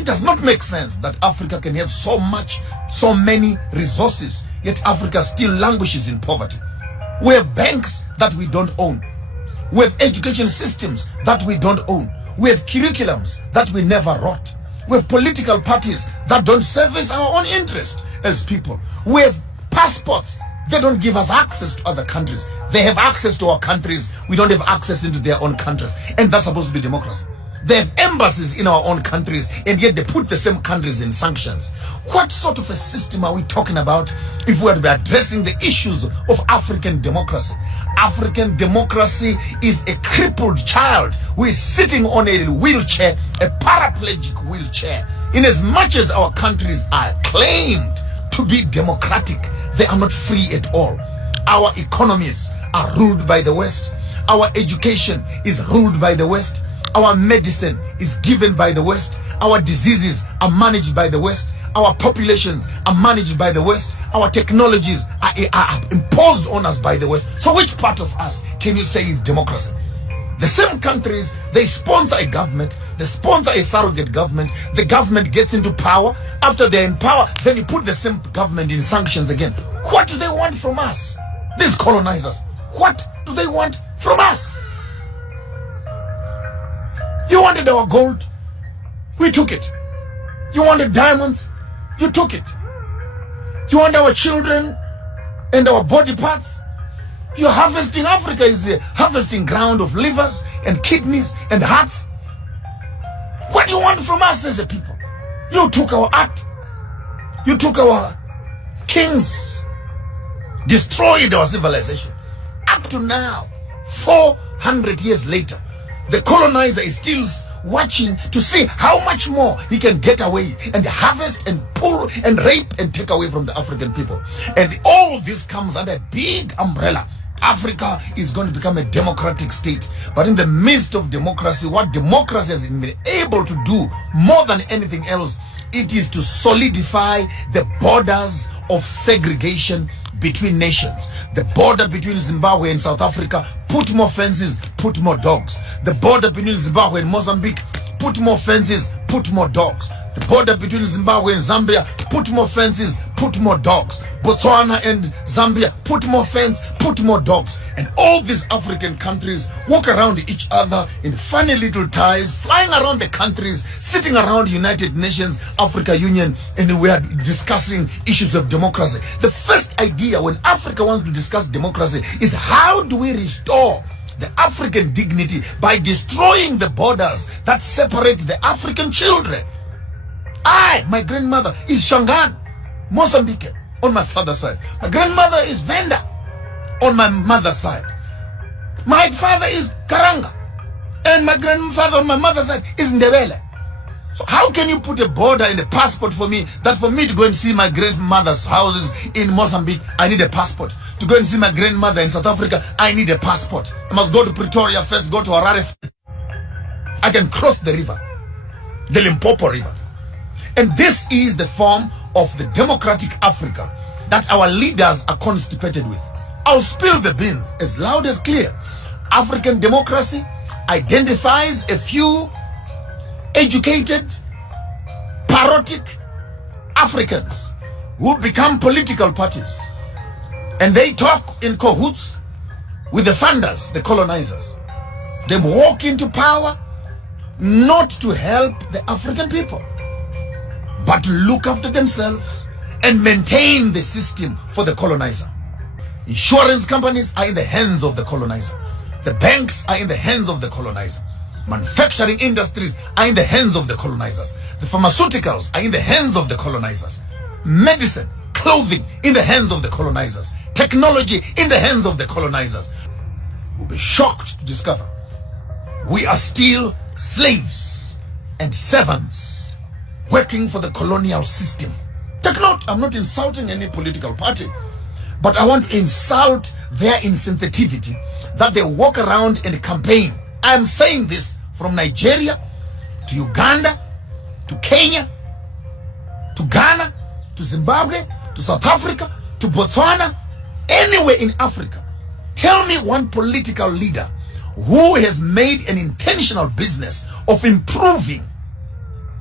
It does not make sense that Africa can have so many resources, yet Africa still languishes in poverty. We have banks that we don't own. We have education systems that we don't own. We have curriculums that we never wrote. We have political parties that don't service our own interest as people. We have passports. They don't give us access to other countries. They have access to our countries. We don't have access into their own countries. And that's supposed to be democracy. They have embassies in our own countries, and yet they put the same countries in sanctions. What sort of a system are we talking about if we are to be addressing the issues of African democracy? African democracy is a crippled child who is sitting on a wheelchair, a paraplegic wheelchair. In as much as our countries are claimed to be democratic, they are not free at all. Our economies are ruled by the West. Our education is ruled by the West. Our medicine is given by the West. Our diseases are managed by the West. Our populations are managed by the West. Our technologies are imposed on us by the West. So which part of us can you say is democracy? The same countries, they sponsor a government, they sponsor a surrogate government, the government gets into power. After they're in power, then you put the same government in sanctions again. What do they want from us? These colonizers, what do they want from us? You wanted our gold, we took it. You wanted diamonds, you took it. You want our children and our body parts? You're harvesting. Africa is a harvesting ground of livers and kidneys and hearts. What do you want from us as a people? You took our art. You took our kings. Destroyed our civilization. Up to now, 400 years later, the colonizer is still watching to see how much more he can get away and harvest and pull and rape and take away from the African people. And all this comes under a big umbrella. Africa is going to become a democratic state. But in the midst of democracy, what democracy has been able to do more than anything else, it is to solidify the borders of segregation between nations. The border between Zimbabwe and South Africa, put more fences, put more dogs. The border between Zimbabwe and Mozambique, put more fences, put more dogs. The border between Zimbabwe and Zambia, put more fences, put more dogs. Botswana and Zambia, put more fence, put more dogs. And all these African countries walk around each other in funny little ties, flying around the countries, sitting around United Nations, Africa Union, and we are discussing issues of democracy. The first idea when Africa wants to discuss democracy is how do we restore the African dignity by destroying the borders that separate the African children. My grandmother is Shangaan, Mozambique, on my father's side. My grandmother is Venda, on my mother's side. My father is Karanga, and my grandfather on my mother's side is Ndebele. So how can you put a border in a passport for me, that for me to go and see my grandmother's houses in Mozambique, I need a passport. To go and see my grandmother in South Africa, I need a passport. I must go to Pretoria first, go to Harare. I can cross the river, the Limpopo River. And this is the form of the democratic Africa that our leaders are constipated with. I'll spill the beans as loud as clear. African democracy identifies a few educated, parodic Africans who become political parties. And they talk in cahoots with the funders, the colonizers. They walk into power not to help the African people, but to look after themselves and maintain the system for the colonizer. Insurance companies are in the hands of the colonizer. The banks are in the hands of the colonizer. Manufacturing industries are in the hands of the colonizers. The pharmaceuticals are in the hands of the colonizers. Medicine, clothing in the hands of the colonizers. Technology in the hands of the colonizers. You'll be shocked to discover we are still slaves and servants working for the colonial system. Take note, I'm not insulting any political party, but I want to insult their insensitivity that they walk around and campaign. I am saying this from Nigeria to Uganda to Kenya to Ghana to Zimbabwe to South Africa to Botswana, anywhere in Africa. Tell me one political leader who has made an intentional business of improving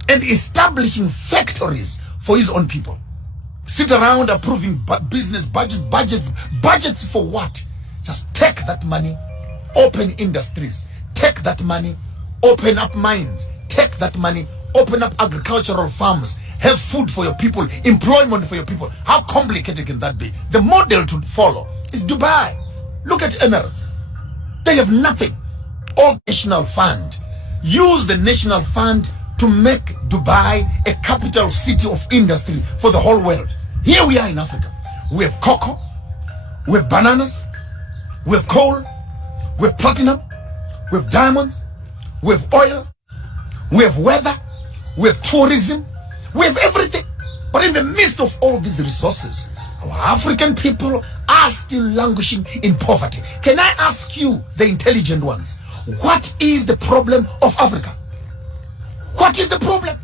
and establishing factories for his own people. Sit around approving business budgets for what? Just take that money, open industries, take that money, open up mines, take that money, open up agricultural farms, have food for your people, employment for your people. How complicated can that be? The model to follow is Dubai. Look at Emirates. They have nothing. All national fund. Use the national fund to make Dubai a capital city of industry for the whole world. Here we are in Africa. We have cocoa, we have bananas, we have coal, we have platinum, we have diamonds, we have oil, we have weather, we have tourism, we have everything. But in the midst of all these resources, our African people are still languishing in poverty. Can I ask you, the intelligent ones, what is the problem of Africa? What is the problem?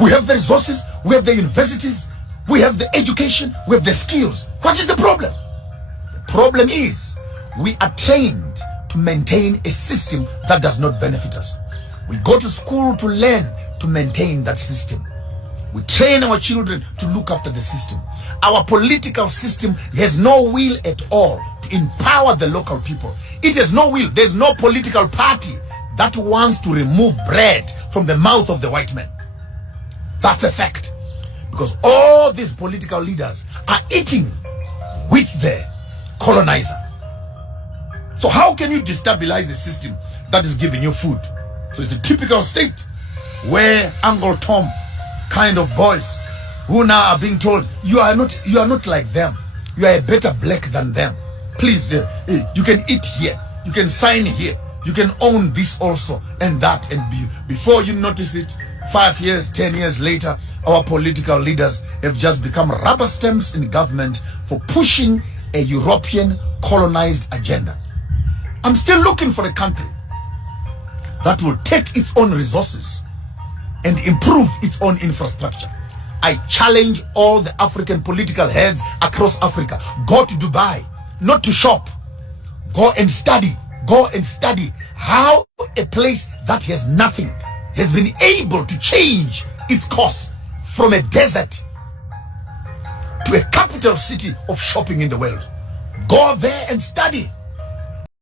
We have the resources, we have the universities, we have the education, we have the skills. What is the problem? The problem is we are trained to maintain a system that does not benefit us. We go to school to learn to maintain that system. We train our children to look after the system. Our political system has no will at all to empower the local people. It has no will. There's no political party that wants to remove bread from the mouth of the white man. That's a fact. Because all these political leaders are eating with the colonizer. So how can you destabilize a system that is giving you food? So it's the typical state where Uncle Tom kind of boys who now are being told, you are not like them. You are a better black than them. Please, you can eat here. You can sign here. You can own this also and that. And before you notice it, 5 years, 10 years later, our political leaders have just become rubber stamps in government for pushing a European colonized agenda. I'm still looking for a country that will take its own resources and improve its own infrastructure. I challenge all the African political heads across Africa. Go to Dubai, not to shop. Go and study. Go and study how a place that has nothing has been able to change its course from a desert to a capital city of shopping in the world. Go there and study.